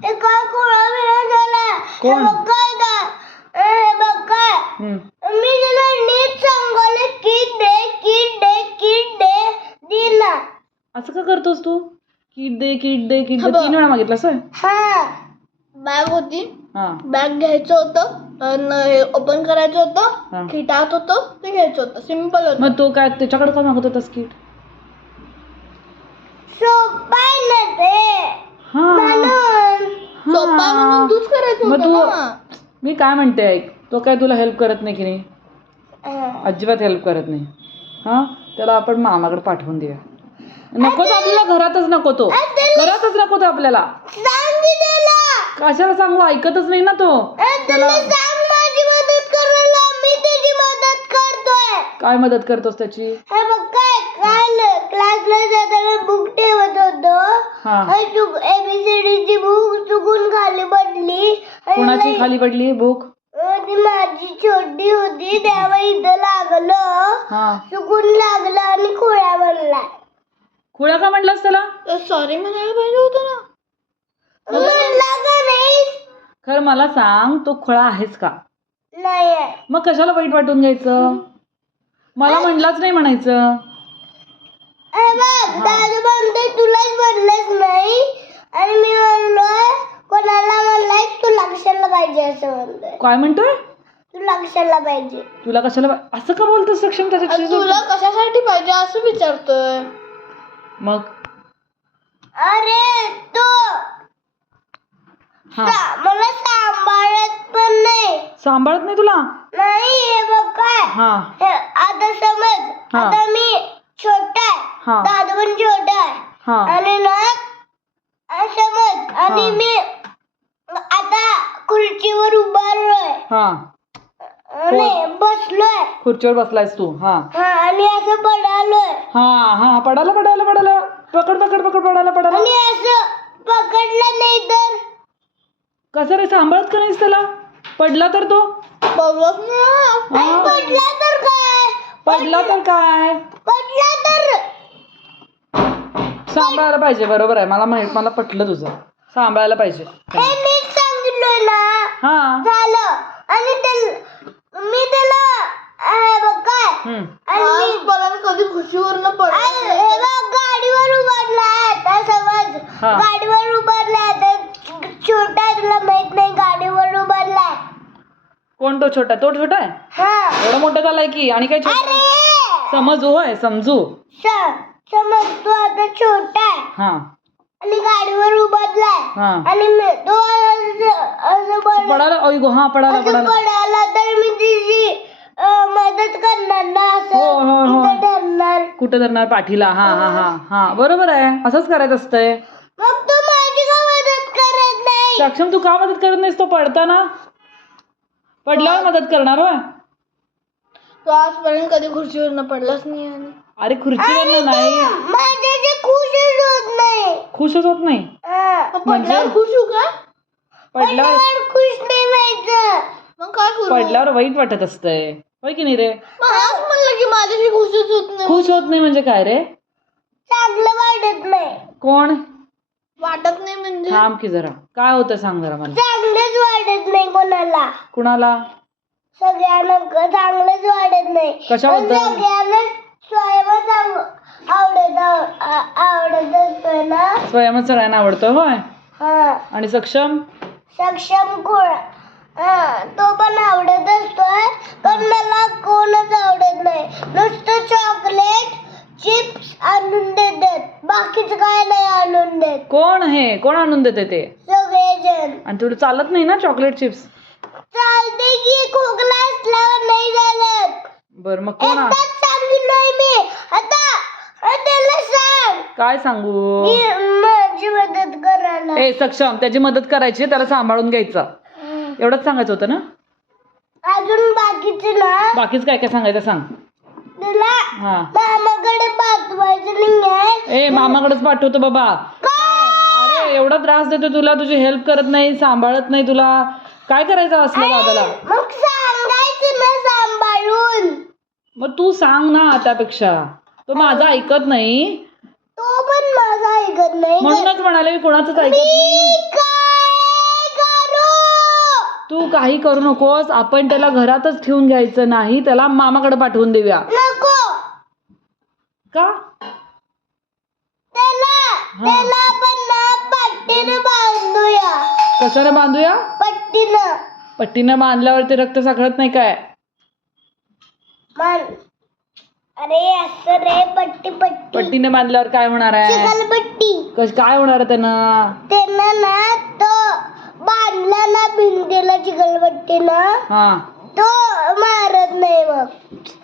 हे काय कोळा झाला कोण? हे बघ काय मी तुला नीट सांगले किट दे दिला. असं का करतोस तू? किट दे 3 वेळा मागितलास होय? हा बॅग होती, हा बॅग घ्यायचं होतं, हे ओपन करायचं होतं, किटात होतं ते घ्यायचं होतं, सिम्पल होतं. मग तो काय त्याच्याकडे का मागत होतास किट? सोपा ना ते म्हणून. सोपा म्हणून तूच करायचं मग होतं ना. मी काय म्हणते ऐक, तो काय तुला हेल्प करत नाही की नाही? अजिबात हेल्प करत नाही. हा त्याला आपण मामाकडे पाठवून देऊया. नकोच आपल्याला, घरातच नको तो, घरातच नको तो आपल्याला. कशाला सांगू, ऐकतच नाही ना तो. त्याला माझी मदत करायला, मी त्याची मदत करतोय. काय मदत करतोस त्याची? हे बघ काय काल क्लासला जाताना बुक ठेवत होतो, एबीसीडीची बुक चुकून खाली पडली. कोणाची खाली पडली बुक? ती माझी छोटी होती, त्यावेळी इथं लागलं, चुकून लागलं आणि खोळ्या बनला. खोळ्या का म्हटलास त्याला? सॉरी म्हणायला पाहिजे होतं ना. म्हणला का नाही? खरं मला सांग, तो खोळा आहेस का? नाही आहे. मग कशाला वाईट वाटून घ्यायचं? मला म्हणलाच नाही म्हणायचं. दादू म्हणतोय तुलाच म्हणलंच नाही, आणि मी म्हणलोय कोणाला म्हणलाय तू लक्षाला पाहिजे असं म्हणतोय. काय म्हणतोय? तू लक्षाला पाहिजे. तुला कशाला असं का बोलतोस सक्षम? त्याच्या तुला कशासाठी पाहिजे असं विचारतोय. मग अरे तू मला सांभाळत पण नाही. सांभाळत नाही तुला? नाही. हे बघ काय, आता समज आता मी छोटा आहे, दादू पण छोटा आहे, आणि ना समज आणि मी आता खुर्चीवर उभारलोय, नाही बसलोय, खुर्चीवर बसलायस तू, आणि असं पडालोय, पडाला पकड पडाला, आणि असं पकडलं नाही तर कसं रे? सांभाळत का नाहीस त्याला? पडला तर तो? पडला तर काय? पडला तर काय? पडला तर सांभाळायला पाहिजे. बरोबर आहे, मला पटलं तुझं. सांभाळायला पाहिजे. हे नीट सांगितलंय ना. झालं. आणि मी त्याला बघ काय, आणि कधी खुशीवर गाडीवर उभारलाय, आता समज गाडीवर उभारलाय, तर छोटा आहे, तुला माहित नाही, गाडीवर उभारलाय. कोण तो छोटा? तो छोटा आहे? एवढा मोठा झालाय की, आणि काय छोटा? समजू होय, समजू. समज तू आता छोटा आहे, आणि गाडीवर उभारलाय, आणि तो असं पडाला, तर मी तिची मदत करणार ना. असं धरणार. कुठं धरणार? पाठीला. बरोबर आहे, असंच करायचं असतंय. मग तू माझी का मदत करत नाही? सक्षम, तू का मदत करत नाहीस? तो पडताना, पडल्यावर मदत करणार होय? तो आजपर्यंत कधी खुर्चीवर पडलाच नाही. आणि अरे खुर्चीवर नाही, माझ्याशी खुशच होत नाही. खुशच होत नाही म्हणजे? खुश होऊ का? पडल्यावर खुश नाही व्हायचं. मग काय करू? पडल्यावर वाईट वाटत असतंय, होय की नाही रे? म्हणलं की माझ्याशी खुशच होत नाही. खुश होत नाही म्हणजे काय रे? चांगलं वाटत नाही. कोण वाटत नाही म्हणजे? थांब की जरा, काय होतं सांग जरा मला. चांगलंच वाटत नाही कोणाला. कुणाला? सगळ्यांना चांगलंच वाटत नाही. कशाबद्दल? सगळ्यांना स्वयंच आवडत असतोय ना. स्वयंच सगळ्यांना आवडतो होय? आणि सक्षम तो पण आवडत असतोय, पण मला कोणच आवडत नाही. नुसतं चॉकलेट चिप्स आणून देतात, बाकीच काय नाही आणून देत. कोण आणून देते ते? सगळेजण. आणि तुला चालत नाही ना चॉकलेट चिप्स? चालते की, खोकला असल्यावर नाही चालत. बर मग कोण? सांगितलंय मी. आता त्याला सांग. काय सांगू? माझी मदत करायला. सक्षम, त्याची मदत करायची, त्याला सांभाळून घ्यायचं, एवढंच सांगायचं होतं ना? अजून बाकीचं ना. बाकीच काय काय सांगायचं सांग. तुला मामाकडे पाठवायचं नाही. मामाकडेच पाठवतो बाबा. अरे एवढा त्रास देतो तुला, तुझी हेल्प करत नाही, सांभाळत नाही, तुला काय करायचं असलं दादाला? मग सांगायचं ना सांभाळून. मग तू सांग ना. त्यापेक्षा तो माझा ऐकत नाही. तो पण माझा ऐकत नाही. म्हणूनच म्हणाले मी कोणाचंच ऐकत नाही. काय तू काही करू नकोस. आपण त्याला घरातच ठेवून घ्यायचं नाही, त्याला मामाकडे पाठवून देऊया. नको का? त्याला आपण ना पट्टीनं बांधूया. कशाने बांधूया? पट्टीनं. पट्टीनं बांधल्यावर ते रक्त साखळत नाही काय? अरे असं रे, पट्टी पट्टीने बांधल्यावर काय होणार आहे? चिखलपट्टी. काय होणार आहे त्यानं ना तो बांधला ना भिंतीला चिखलपट्टीनं, तो मारत नाही.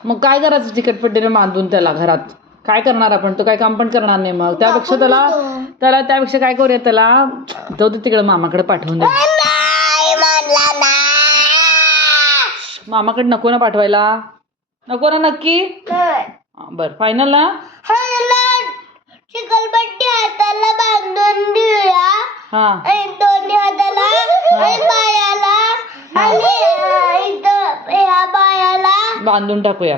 मग काय करायचं? चिकटपट्टीने बांधून त्याला घरात काय करणार आपण? तो काय काम पण करणार नाही. मग त्यापेक्षा त्यापेक्षा काय करूया, त्याला जाऊ दे तिकडे, मामाकडे पाठवून दे. मामाकडे नको ना पाठवायला? नको ना? नक्की? बर, फायनल ना? चिखलपट्टी हाताला बांधून देऊया. दोन्ही हाताला आणि पायाला आणि इथं ह्या पायाला बांधून टाकूया.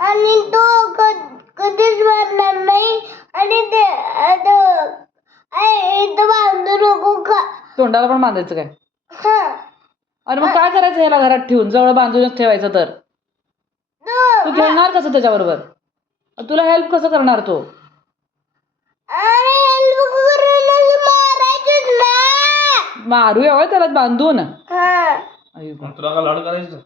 आणि तो कधीच मारणार नाही. आणि ते इथं बांधू नको का? तोंडाला पण बांधायचं काय? अरे मग काय करायचं ह्याला घरात ठेवून? जवळ बांधूनच ठेवायचं तर तू खेळणार कसं त्याच्याबरोबर? तुला हेल्प कसं करणार तो? मारूया त्याला बांधून. तुला का लाड करायचं?